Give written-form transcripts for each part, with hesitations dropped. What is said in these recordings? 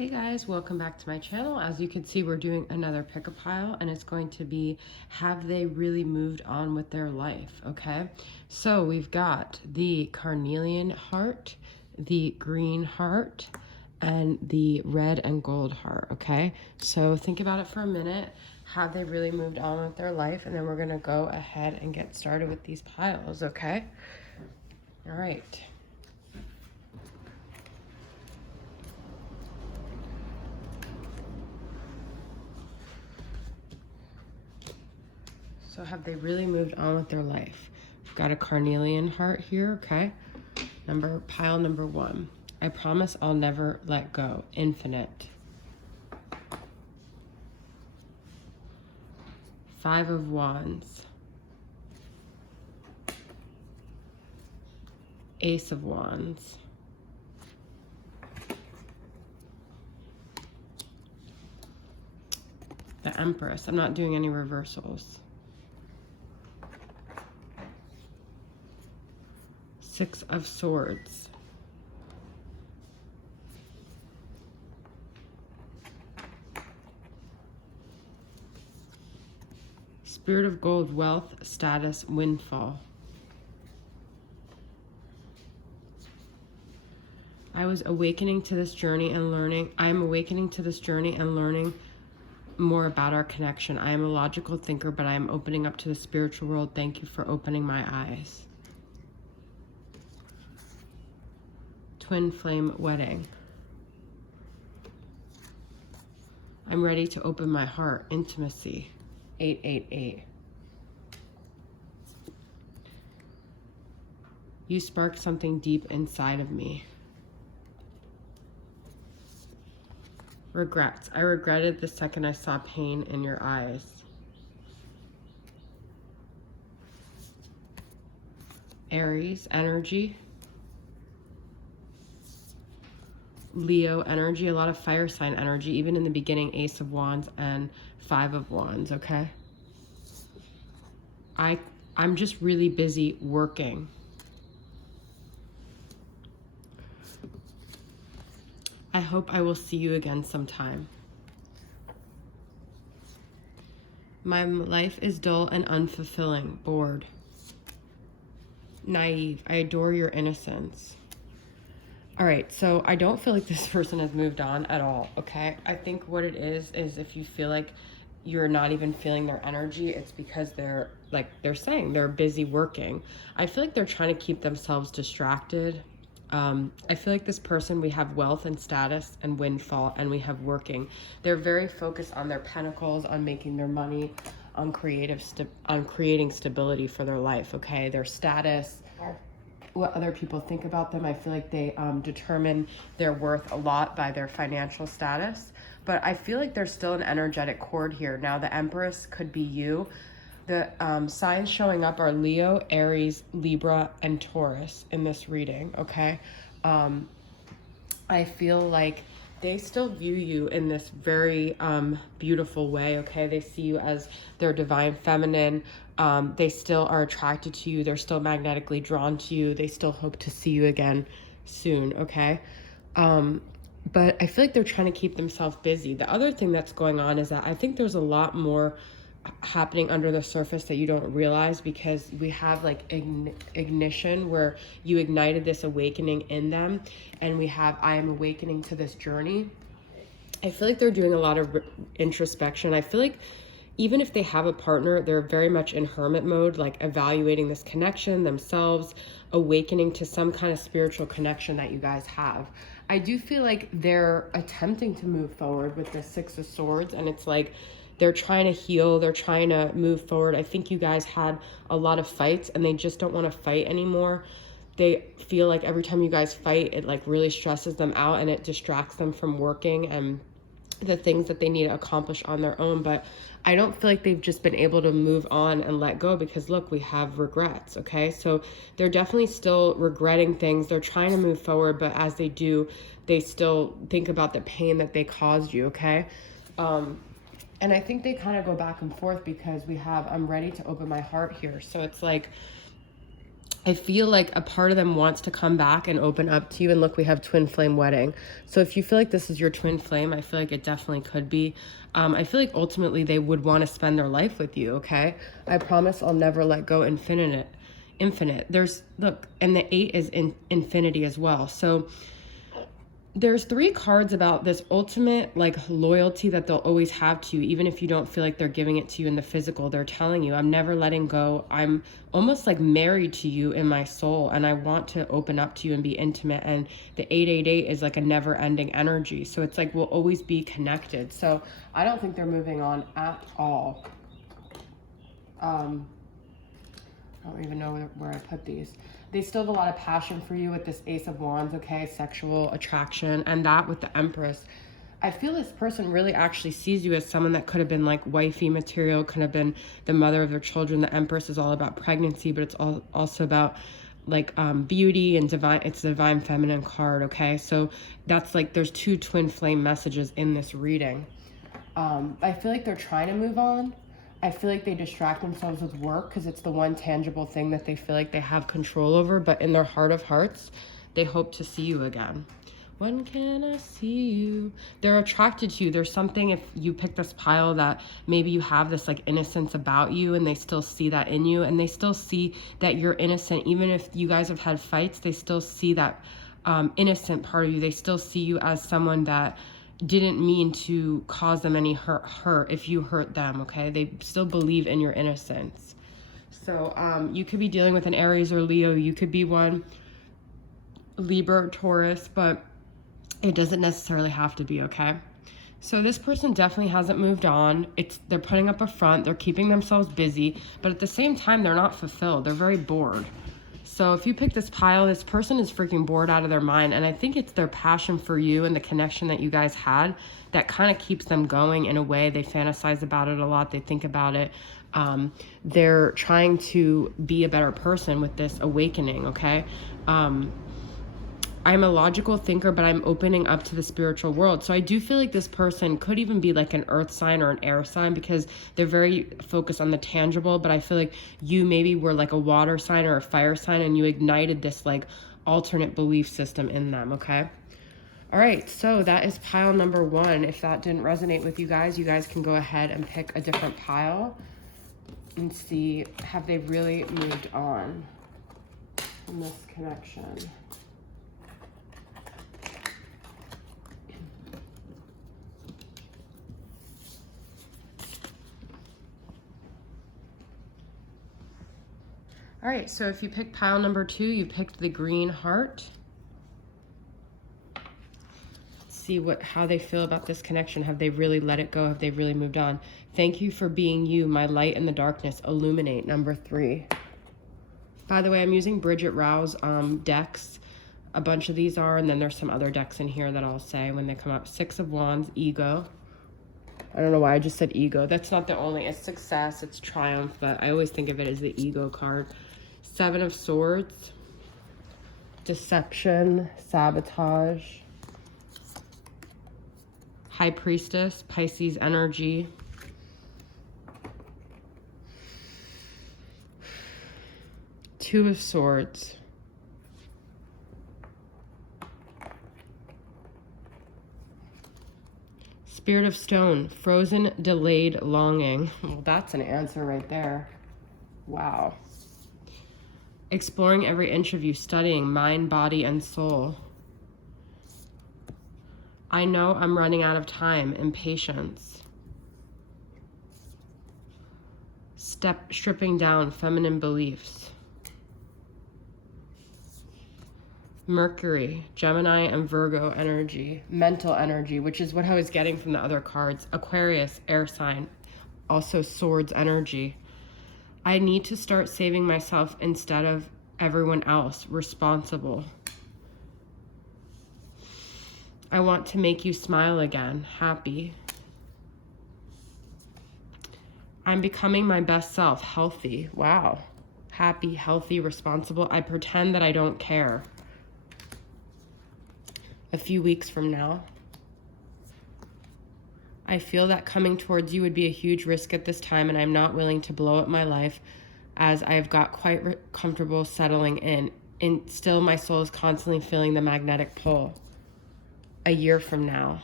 Hey guys, welcome back to my channel. As you can see, we're doing another pick a pile, and it's going to be, have they really moved on with their life? Okay, so we've got the carnelian heart, the green heart, and the red and gold heart. Okay, so think about it for a minute. Have they really moved on with their life? And then we're gonna go ahead and get started with these piles. Okay, all right. So have they really moved on with their life? We've got a carnelian heart here, okay? Pile number 1. I promise I'll never let go. Infinite. 5 of Wands. Ace of Wands. The Empress. I'm not doing any reversals. 6 of Swords. Spirit of Gold, wealth, status, windfall. I am awakening to this journey and learning more about our connection. I am a logical thinker, but I am opening up to the spiritual world. Thank you for opening my eyes. Twin flame wedding. I'm ready to open my heart. Intimacy. 888. You sparked something deep inside of me. Regrets. I regretted the second I saw pain in your eyes. Aries energy. Leo energy, a lot of fire sign energy, even in the beginning, Ace of Wands and 5 of Wands, okay? I'm just really busy working. I hope I will see you again sometime. My life is dull and unfulfilling, bored. Naive, I adore your innocence. All right, so I don't feel like this person has moved on at all, okay? I think what it is if you feel like you're not even feeling their energy, it's because they're saying they're busy working. I feel like they're trying to keep themselves distracted. I feel like this person, we have wealth and status and windfall, and we have working. They're very focused on their pentacles, on making their money, on creating stability for their life, okay? Their status, what other people think about them. I feel like they determine their worth a lot by their financial status. But I feel like there's still an energetic cord here. Now, the Empress could be you. The signs showing up are Leo, Aries, Libra, and Taurus in this reading, okay? I feel like they still view you in this very beautiful way, okay? They see you as their divine feminine. They still are attracted to you. They're still magnetically drawn to you. They still hope to see you again soon, okay? But I feel like they're trying to keep themselves busy. The other thing that's going on is that I think there's a lot more happening under the surface that you don't realize, because we have like ignition, where you ignited this awakening in them, and we have I am awakening to this journey. I feel like they're doing a lot of introspection. I feel like even if they have a partner, they're very much in hermit mode, like evaluating this connection themselves, awakening to some kind of spiritual connection that you guys have. I do feel like they're attempting to move forward with the 6 of Swords, and it's like they're trying to heal, they're trying to move forward. I think you guys had a lot of fights, and they just don't want to fight anymore. They feel like every time you guys fight, it like really stresses them out, and it distracts them from working and the things that they need to accomplish on their own. But I don't feel like they've just been able to move on and let go, because look, we have regrets, okay? So they're definitely still regretting things. They're trying to move forward, but as they do, they still think about the pain that they caused you, okay? And I think they kind of go back and forth, because we have I'm ready to open my heart here. So it's like I feel like a part of them wants to come back and open up to you. And look, we have twin flame wedding. So if you feel like this is your twin flame, I feel like it definitely could be. I feel like ultimately they would want to spend their life with you, okay? I promise I'll never let go infinite. There's, look, and the 8 is in infinity as well. So there's 3 cards about this ultimate like loyalty that they'll always have to you, even if you don't feel like they're giving it to you in the physical. They're telling you, I'm never letting go. I'm almost like married to you in my soul, and I want to open up to you and be intimate. And the 888 is like a never ending energy. So it's like we'll always be connected. So I don't think they're moving on at all. I don't even know where I put these. They still have a lot of passion for you with this Ace of Wands, okay? Sexual attraction, and that with the Empress. I feel this person really actually sees you as someone that could have been like wifey material, could have been the mother of their children. The Empress is all about pregnancy, but it's also about like beauty and divine. It's a divine feminine card, okay? So that's like, there's 2 twin flame messages in this reading. I feel like they're trying to move on. I feel like they distract themselves with work because it's the one tangible thing that they feel like they have control over, but in their heart of hearts, they hope to see you again. When can I see you? They're attracted to you. There's something, if you pick this pile, that maybe you have this like innocence about you, and they still see that in you, and they still see that you're innocent. Even if you guys have had fights, they still see that innocent part of you. They still see you as someone that didn't mean to cause them any hurt if you hurt them, okay? They still believe in your innocence. So you could be dealing with an Aries or Leo. You could be one Libra or Taurus, but it doesn't necessarily have to be, okay? So this person definitely hasn't moved on. They're putting up a front. They're keeping themselves busy, but at the same time, they're not fulfilled. They're very bored. So if you pick this pile, this person is freaking bored out of their mind. And I think it's their passion for you and the connection that you guys had that kind of keeps them going in a way. They fantasize about it a lot. They think about it. They're trying to be a better person with this awakening, okay? I'm a logical thinker, but I'm opening up to the spiritual world. So I do feel like this person could even be like an earth sign or an air sign because they're very focused on the tangible. But I feel like you maybe were like a water sign or a fire sign, and you ignited this like alternate belief system in them, okay? All right, so that is pile number 1. If that didn't resonate with you guys can go ahead and pick a different pile and see, have they really moved on in this connection? All right, so if you pick pile number 2, you picked the green heart. Let's see how they feel about this connection. Have they really let it go? Have they really moved on? Thank you for being you, my light in the darkness. Illuminate, number 3. By the way, I'm using Bridget Rowe's decks. A bunch of these are, and then there's some other decks in here that I'll say when they come up. 6 of Wands, ego. I don't know why I just said ego. That's not the only. It's success, it's triumph, but I always think of it as the ego card. 7 of Swords, deception, sabotage. High Priestess, Pisces energy. Two of Swords. Spirit of Stone, frozen, delayed, longing. Well, that's an answer right there. Wow. Exploring every inch of you, studying mind, body, and soul. I know I'm running out of time, impatience. Stripping down, feminine beliefs. Mercury, Gemini, and Virgo energy, mental energy, which is what I was getting from the other cards. Aquarius, air sign, also Swords energy. I need to start saving myself instead of everyone else, responsible. I want to make you smile again, happy. I'm becoming my best self, healthy. Wow. Happy, healthy, responsible. I pretend that I don't care. A few weeks from now. I feel that coming towards you would be a huge risk at this time, and I'm not willing to blow up my life. as I've got quite comfortable settling in. And still my soul is constantly feeling the magnetic pull. A year from now.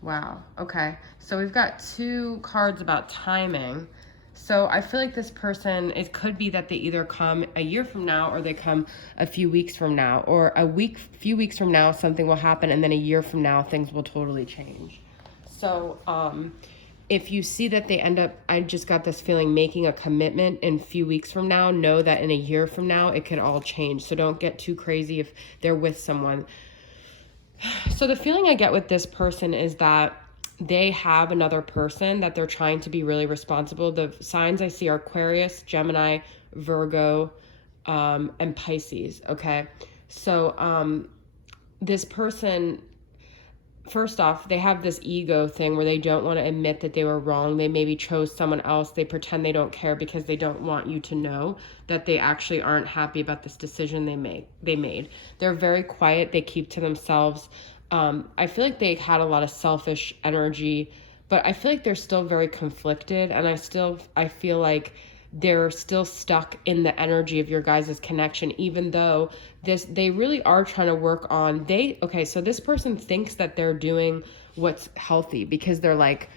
Wow. Okay. So we've got 2 cards about timing. So I feel like this person, it could be that they either come a year from now or they come a few weeks from now, or few weeks from now, something will happen. And then a year from now, things will totally change. So, if you see that they end up, I just got this feeling, making a commitment in a few weeks from now, know that in a year from now, it could all change. So don't get too crazy if they're with someone. So the feeling I get with this person is that they have another person that they're trying to be really responsible. The signs I see are Aquarius, Gemini, Virgo, and Pisces. Okay. So, this person, first off, they have this ego thing where they don't want to admit that they were wrong. They maybe chose someone else. They pretend they don't care because they don't want you to know that they actually aren't happy about this decision they made. They're very quiet. They keep to themselves. I feel like they had a lot of selfish energy, but I feel like they're still very conflicted. And I feel like they're still stuck in the energy of your guys' connection, even though they really are trying to work on, so this person thinks that they're doing what's healthy because they're like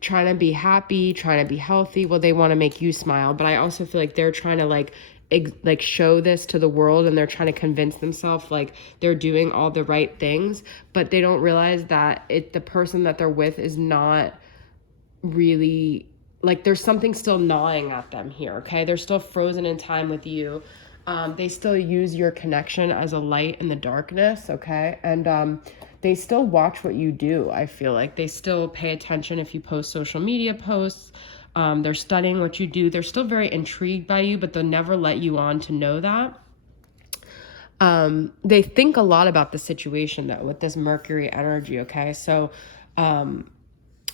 trying to be happy, trying to be healthy. Well, they want to make you smile, but I also feel like they're trying to like show this to the world, and they're trying to convince themselves like they're doing all the right things, but they don't realize that the person that they're with is not really, like, there's something still gnawing at them here, okay? They're still frozen in time with you. They still use your connection as a light in the darkness, okay? And they still watch what you do, I feel like. They still pay attention if you post social media posts. They're studying what you do. They're still very intrigued by you, but they'll never let you on to know that. They think a lot about the situation, though, with this Mercury energy, okay? So,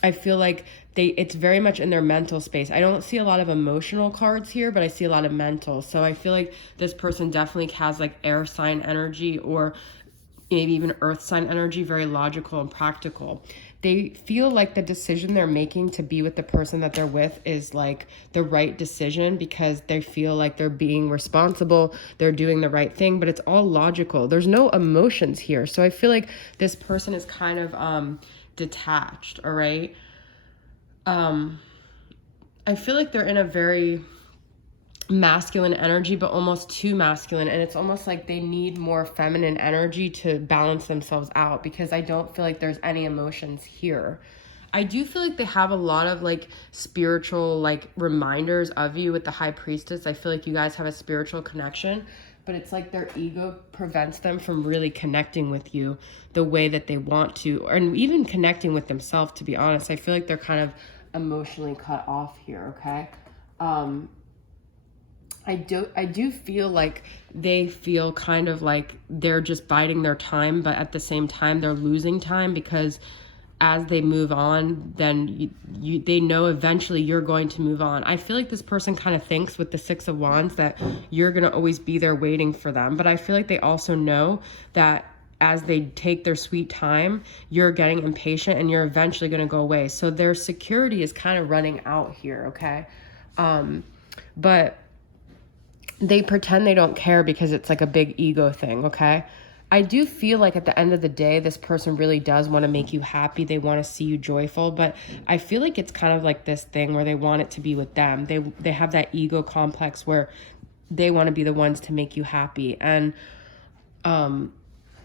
I feel like it's very much in their mental space. I don't see a lot of emotional cards here, but I see a lot of mental. So I feel like this person definitely has like air sign energy, or maybe even earth sign energy, very logical and practical. They feel like the decision they're making to be with the person that they're with is like the right decision because they feel like they're being responsible, they're doing the right thing, but it's all logical. There's no emotions here. So I feel like this person is kind of detached, all right? I feel like they're in a very masculine energy, but almost too masculine, and it's almost like they need more feminine energy to balance themselves out, because I don't feel like there's any emotions here. I do feel like they have a lot of like spiritual like reminders of you with the High Priestess. I feel like you guys have a spiritual connection, but it's like their ego prevents them from really connecting with you the way that they want to, and even connecting with themselves, to be honest. I feel like they're kind of emotionally cut off here, okay? I do feel like they feel kind of like they're just biding their time, but at the same time they're losing time, because as they move on, then they know eventually you're going to move on. I feel like this person kind of thinks with the Six of Wands that you're going to always be there waiting for them. But I feel like they also know that as they take their sweet time, you're getting impatient and you're eventually going to go away. So their security is kind of running out here, okay? But they pretend they don't care because it's like a big ego thing, okay? I do feel like at the end of the day, this person really does want to make you happy. They want to see you joyful, but I feel like it's kind of like this thing where they want it to be with them. They have that ego complex where they want to be the ones to make you happy. And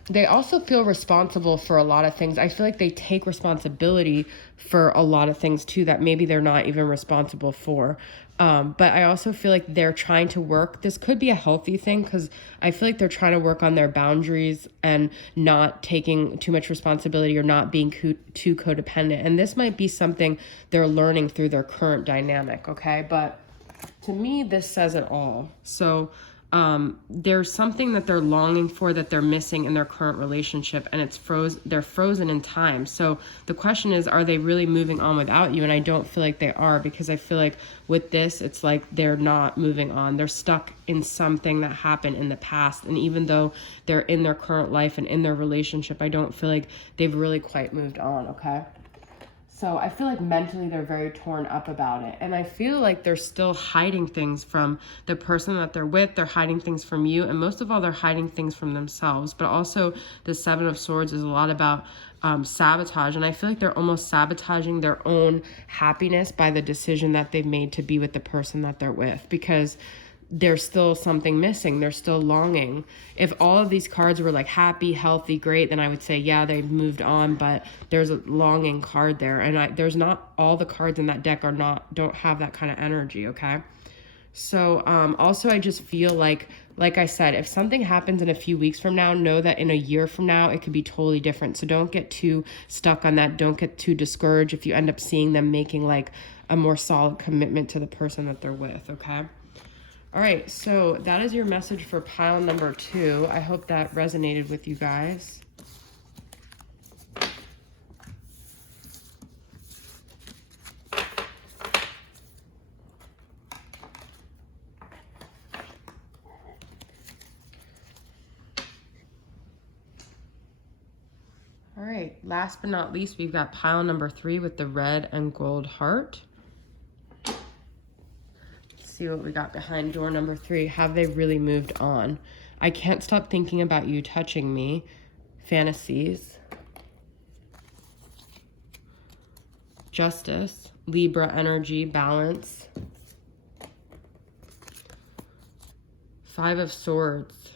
they also feel responsible for a lot of things. I feel like they take responsibility for a lot of things too that maybe they're not even responsible for. But I also feel like they're trying to work. This could be a healthy thing, because I feel like they're trying to work on their boundaries and not taking too much responsibility or not being too codependent. And this might be something they're learning through their current dynamic, okay? But to me, this says it all. So there's something that they're longing for that they're missing in their current relationship, and they're frozen in time. So the question is, are they really moving on without you? And I don't feel like they are, because I feel like with this, it's like they're not moving on. They're stuck in something that happened in the past. And even though they're in their current life and in their relationship, I don't feel like they've really quite moved on, okay? So I feel like mentally they're very torn up about it. And I feel like they're still hiding things from the person that they're with. They're hiding things from you. And most of all, they're hiding things from themselves. But also the Seven of Swords is a lot about sabotage. And I feel like they're almost sabotaging their own happiness by the decision that they've made to be with the person that they're with. Because there's still something missing. They're still longing. If all of these cards were like happy, healthy, great, then I would say, yeah, they've moved on, but there's a longing card there. And there's not all the cards in that deck don't have that kind of energy. Okay. So, also I just feel like I said, if something happens in a few weeks from now, know that in a year from now, it could be totally different. So don't get too stuck on that. Don't get too discouraged if you end up seeing them making like a more solid commitment to the person that they're with. Okay. All right, so that is your message for pile number 2. I hope that resonated with you guys. All right, last but not least, we've got pile number 3 with the red and gold heart. See what we got behind door number 3. Have they really moved on? I can't stop thinking about you touching me. Fantasies. Justice. Libra energy, balance. 5 of Swords.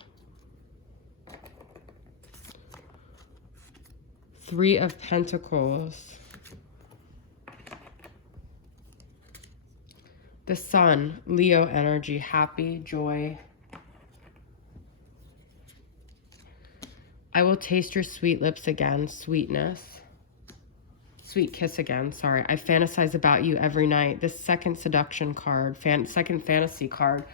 3 of Pentacles. The Sun, Leo energy, happy, joy. I will taste your sweet lips again, sweetness. Sweet kiss again, sorry. I fantasize about you every night. This second seduction card, second fantasy card.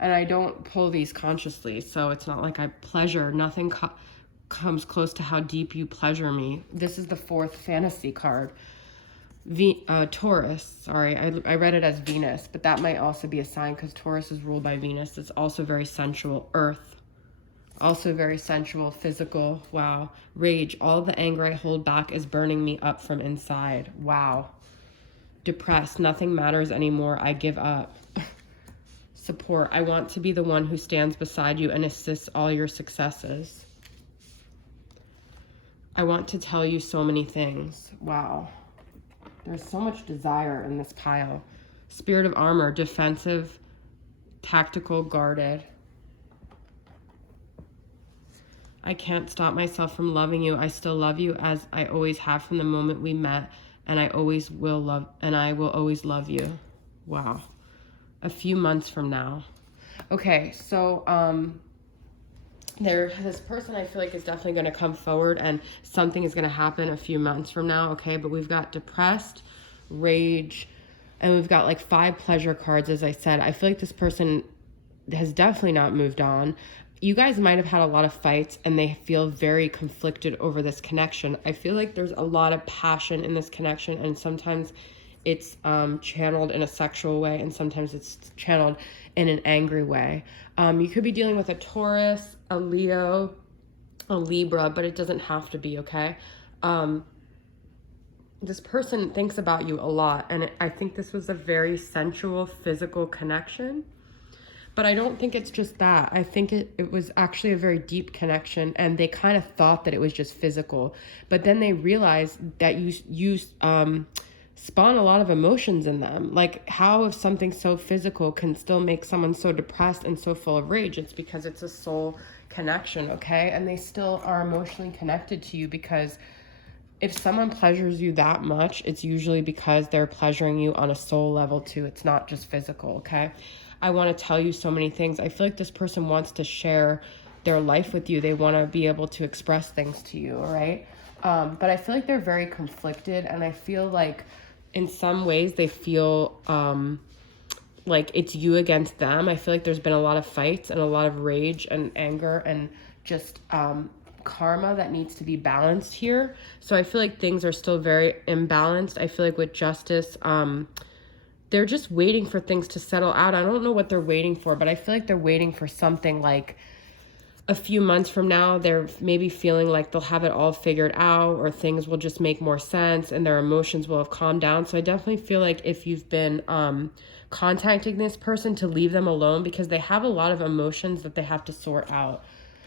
And I don't pull these consciously, so it's not like I pleasure. Nothing comes close to how deep you pleasure me. This is the 4th fantasy card. Taurus, sorry, I read it as Venus, but that might also be a sign because Taurus is ruled by Venus. It's also very sensual. Earth, also very sensual, physical. Wow. Rage, all the anger I hold back is burning me up from inside. Wow. Depressed, nothing matters anymore. I give up. Support, I want to be the one who stands beside you and assists all your successes. I want to tell you so many things. Wow. There's so much desire in this pile. Spirit of armor, defensive, tactical, guarded. I can't stop myself from loving you. I still love you as I always have from the moment we met, and I will always love you. Wow. A few months from now. Okay, so this person I feel like is definitely going to come forward and something is going to happen a few months from now, okay? But we've got depressed, rage, and we've got like 5 pleasure cards, as I said. I feel like this person has definitely not moved on. You guys might have had a lot of fights and they feel very conflicted over this connection. I feel like there's a lot of passion in this connection, and sometimes it's channeled in a sexual way and sometimes it's channeled in an angry way. You could be dealing with a Taurus, a Leo, a Libra, but it doesn't have to be, okay? This person thinks about you a lot, and I think this was a very sensual, physical connection. But I don't think it's just that. I think it was actually a very deep connection, and they kind of thought that it was just physical. But then they realized that you spawn a lot of emotions in them. Like, how if something so physical can still make someone so depressed and so full of rage? It's because it's a soul connection, okay? And they still are emotionally connected to you, because if someone pleasures you that much, it's usually because they're pleasuring you on a soul level too. It's not just physical, okay? I want to tell you so many things. I feel like this person wants to share their life with you. They want to be able to express things to you, all right? But I feel like they're very conflicted, and I feel like in some ways they feel like it's you against them. I feel like there's been a lot of fights and a lot of rage and anger and just karma that needs to be balanced here. So I feel like things are still very imbalanced. I feel like with justice, they're just waiting for things to settle out. I don't know what they're waiting for, but I feel like they're waiting for something like a few months from now, they're maybe feeling like they'll have it all figured out, or things will just make more sense and their emotions will have calmed down. So I definitely feel like if you've been contacting this person, to leave them alone, because they have a lot of emotions that they have to sort out.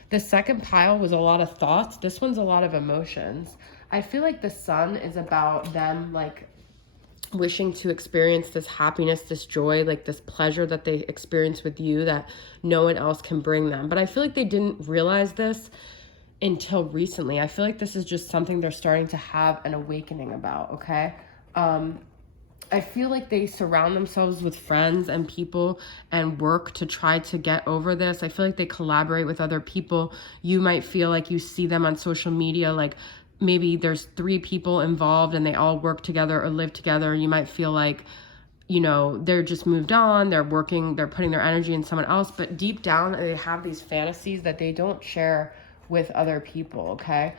The second pile was a lot of thoughts. This one's a lot of emotions. I feel like the sun is about them like wishing to experience this happiness, this joy, like this pleasure that they experience with you that no one else can bring them. But I feel like they didn't realize this until recently. I feel like this is just something they're starting to have an awakening about, okay? I feel like they surround themselves with friends and people and work to try to get over this. I feel like they collaborate with other people. You might feel like you see them on social media, like maybe there's 3 people involved and they all work together or live together. You might feel like, you know, they're just moved on, they're working, they're putting their energy in someone else, but deep down they have these fantasies that they don't share with other people, okay?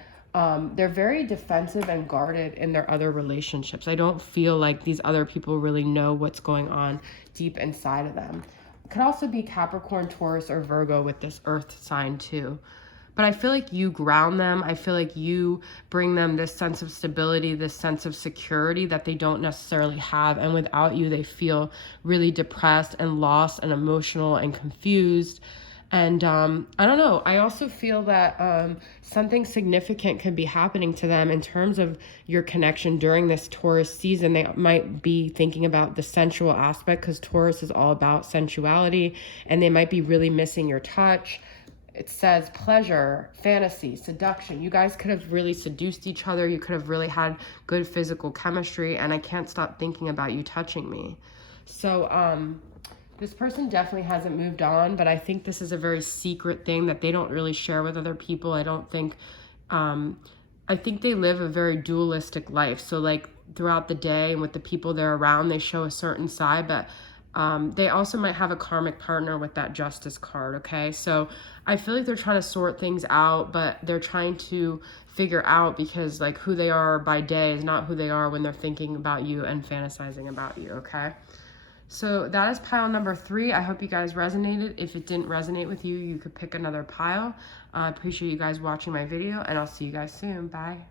They're very defensive and guarded in their other relationships. I don't feel like these other people really know what's going on deep inside of them. It could also be Capricorn, Taurus, or Virgo with this earth sign too. But I feel like you ground them. I feel like you bring them this sense of stability, this sense of security that they don't necessarily have. And without you, they feel really depressed and lost and emotional and confused. And I don't know. I also feel that something significant could be happening to them in terms of your connection during this Taurus season. They might be thinking about the sensual aspect, because Taurus is all about sensuality, and they might be really missing your touch. It says pleasure, fantasy, seduction. You guys could have really seduced each other. You could have really had good physical chemistry, and I can't stop thinking about you touching me. So this person definitely hasn't moved on, but I think this is a very secret thing that they don't really share with other people. I think they live a very dualistic life. So like throughout the day and with the people they're around, they show a certain side, but they also might have a karmic partner with that Justice card, okay? So I feel like they're trying to sort things out, but they're trying to figure out, because like who they are by day is not who they are when they're thinking about you and fantasizing about you, okay? So that is pile number 3. I hope you guys resonated. If it didn't resonate with you, you could pick another pile. I appreciate you guys watching my video, and I'll see you guys soon. Bye.